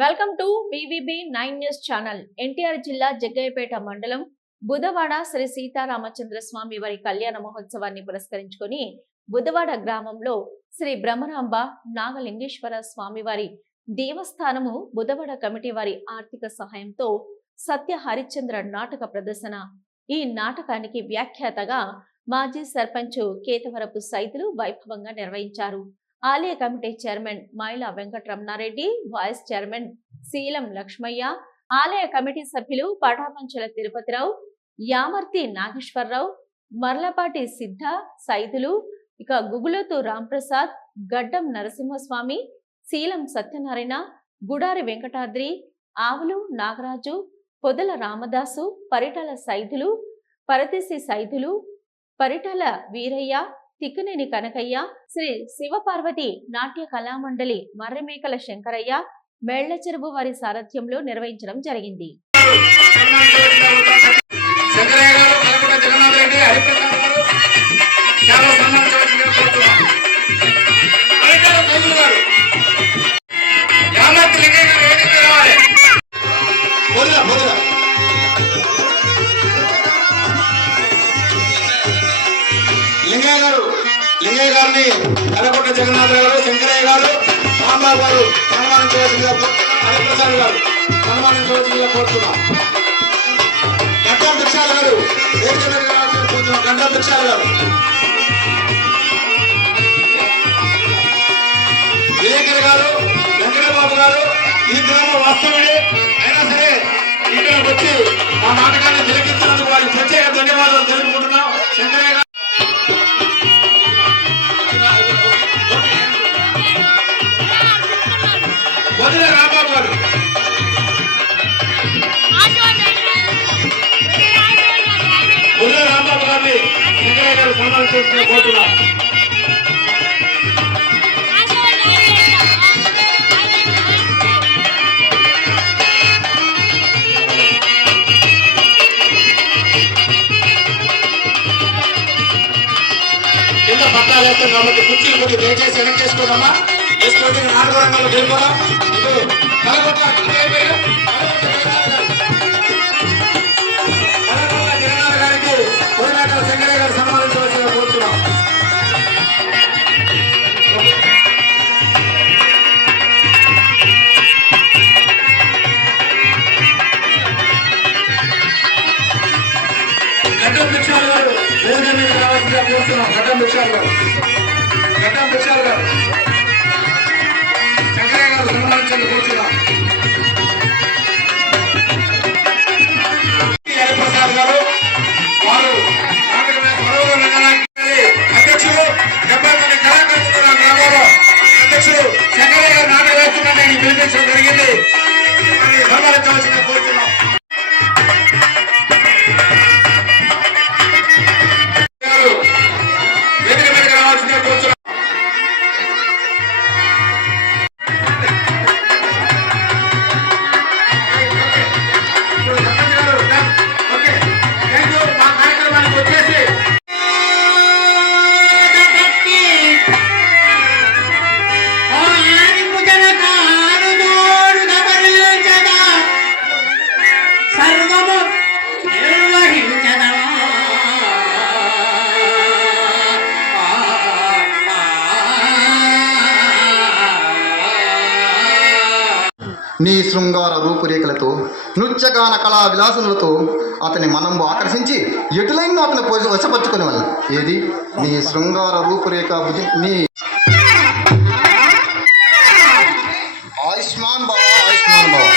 Welcome to BVB 9 news channel. NTR జిల్లా జగ్గయ్యపేట మండలం బుధవాడ శ్రీ సీతారామచంద్ర స్వామి వారి కళ్యాణ మహోత్సవాన్ని పురస్కరించుకొని బుధవాడ గ్రామంలో శ్రీ బ్రహ్మరాంబ నాగలింగేశ్వర స్వామి వారి దేవస్థానము బుధవాడ కమిటీ వారి ఆర్థిక సహాయంతో సత్య హరిశ్చంద్ర నాటక ప్రదర్శన. ఈ నాటకానికి వ్యాఖ్యాతగా మాజీ సర్పంచ్ కేతవరపు సైతులు వైభవంగా నిర్వహించారు. ఆలయ కమిటీ చైర్మన్ మైలా వెంకటరమణారెడ్డి, వైస్ చైర్మన్ శీలం లక్ష్మయ్య, ఆలయ కమిటీ సభ్యులు పటామంచల తిరుపతిరావు, యామర్తి నాగేశ్వరరావు, మర్లపాటి సిద్ధ సైదులు, ఇక గుగులోతు రాంప్రసాద్, గడ్డం నరసింహస్వామి, శీలం సత్యనారాయణ, గుడారి వెంకటాద్రి, ఆవులు నాగరాజు, పొదల రామదాసు, పరిటాల సైదులు, పరదేశి సైదులు, పరిటాల వీరయ్య, తిక్కనేని కనకయ్య, శ్రీ శివపార్వతి నాట్య కళామండలి మర్రిమేకల శంకరయ్య, మేళ్ల చెరువు వారి సారథ్యంలో నిర్వహించడం జరిగింది. లింగయ్య గారిని కలకొట్ట జగన్నాథ్ గారు, శంకరయ్య గారు, రాంబాబు గారు సన్మానించవలసిందిగా, హరిప్రసాద్ గారు సన్మానించవలసిందిగా కోరుతున్నాం. గంటా భిక్షాల గారు కోరుతున్నాం. గంటా భిక్షాల గారు, విలేకరి గారు, వెంకటబాబు గారు ఈ గ్రామ వాస్తవుడే అయినా సరే ఇక్కడ వచ్చి ఆ నాటకాన్ని తిలకించినందుకు వారికి ప్రత్యేక ధన్యవాదాలు తెలుపుకుంటున్నాం. శంకరయ్య గారు, రాంబాబు గారు, రాంబాబు గారిని శంకరయ్య గారు సన్మానించాల్సిందిగా కోరుతున్నాం. కింద పట్టాలు వేస్తాం కాబట్టి కుర్చీలు కొద్దిగా దయచేసి వెనక్కి చేసుకోదమ్మా. వేసుకుంటే 4వ రంగంలో వెళ్ళిపోదాం. కలకొట్ట జగన్నాథ్ గారికి కోరినాటల శంకరయ్య గారు సన్మానించవలసిందిగా కోరుతున్నాం. గడ్డం భిక్షాలు గారు వేదిక మీద రావాల్సిందిగా కోరుతున్నాం. గడ్డం భిక్షాలు గారు, గడ్డం భిక్షాలు గారు శంకరయ్య గారు సన్మానించేందుకు కోరుతున్నాం. హరిప్రసాద్ గారు, వారు అధ్యక్షులు 70 మంది కళాకారులు గ్రామంలో అధ్యక్షులు శంకరయ్య గారు నాటకం వేస్తున్నారు. నేను పిలిపించడం జరిగింది. సన్మానించవలసిందిగా కోరుతున్నాం. వేదిక మీదకి రావాల్సిందిగా కోరుతున్నాం. నీ శృంగార రూపురేఖలతో, నృత్యగాన కళా విలాసులతో అతని మనంబు ఆకర్షించి ఎటులైన అతను వశపరుచుకునే వల్ల ఏది నీ శృంగార రూపురేఖ నీ ఆయుష్మాన్ బాబా, ఆయుష్మాన్ బాబా.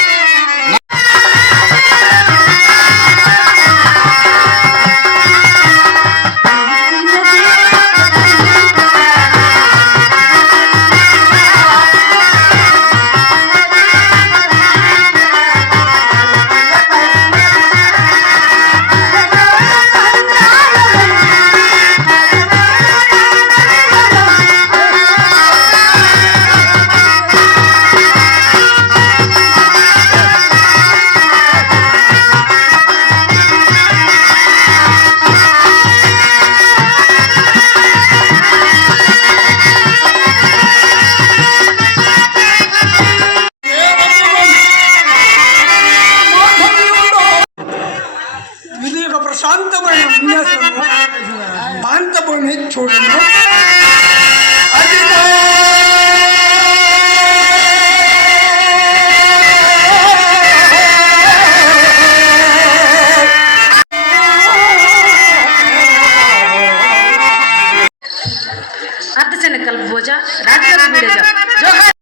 భూమి చూడను అర్ధశనగ కలుపు భోజ రాజకీయ వీడియో జోహార్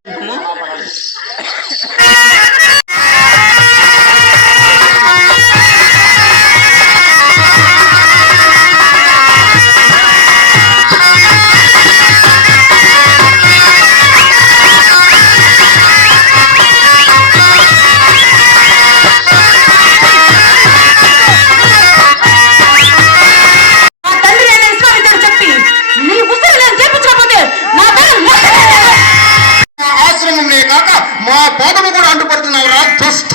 ఆశ్రమంలో కాక మా పాదము కూడా అంటుపడుతున్నావు రా దుష్ట.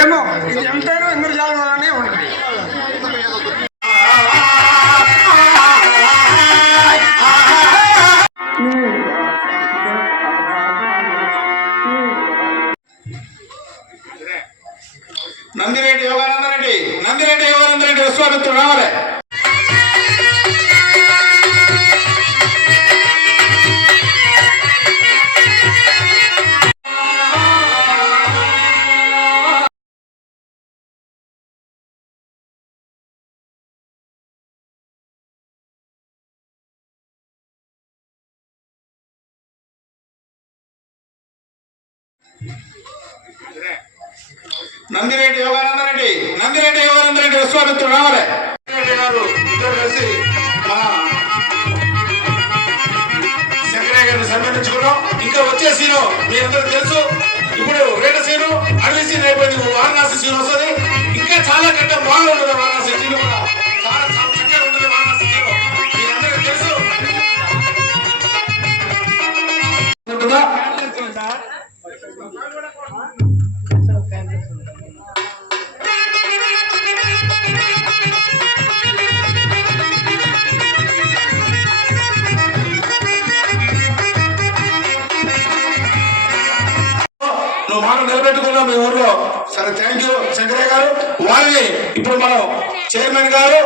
ఏమో ఇది ఎంతైనా ఇంద్రజాలం వల్లనే ఉంటుంది. నందిరెడ్డి యోగానందరెడ్డి, నందిరెడ్డి యోగానందరెడ్డి విశ్వామిత్రుడు రావాలి. నందిరెడ్డి యోగానందరెడ్డి, నందిరెడ్డి యోగానందరెడ్డి విశ్వామిత్రుడు రావాలి. నందిరెడ్డి గారు ఇద్దరు కలిసి మన శంకరయ్య గారిని సన్మానించుకున్నాం. ఇంకా వచ్చే సీను మీ అందరికి తెలుసు. ఇప్పుడు రేట సీను, అడవి సీన్ అయిపోయింది, వారణాసి సీన్ వస్తుంది. ఇంకా చాలా కంటే బాగుంటుంది వారణాసి సీన్ కూడా, చాలా చాలా చక్కగా ఉంటుంది వారణాసి సీన్. మీ అందరికి తెలుసు. ఉంటుందా? నువ్వు మాట నిలబెట్టుకున్నావు మీ ఊర్లో. సరే, థ్యాంక్ యూ శంకరయ్య గారు. వారిని ఇప్పుడు మనం చైర్మన్ గారు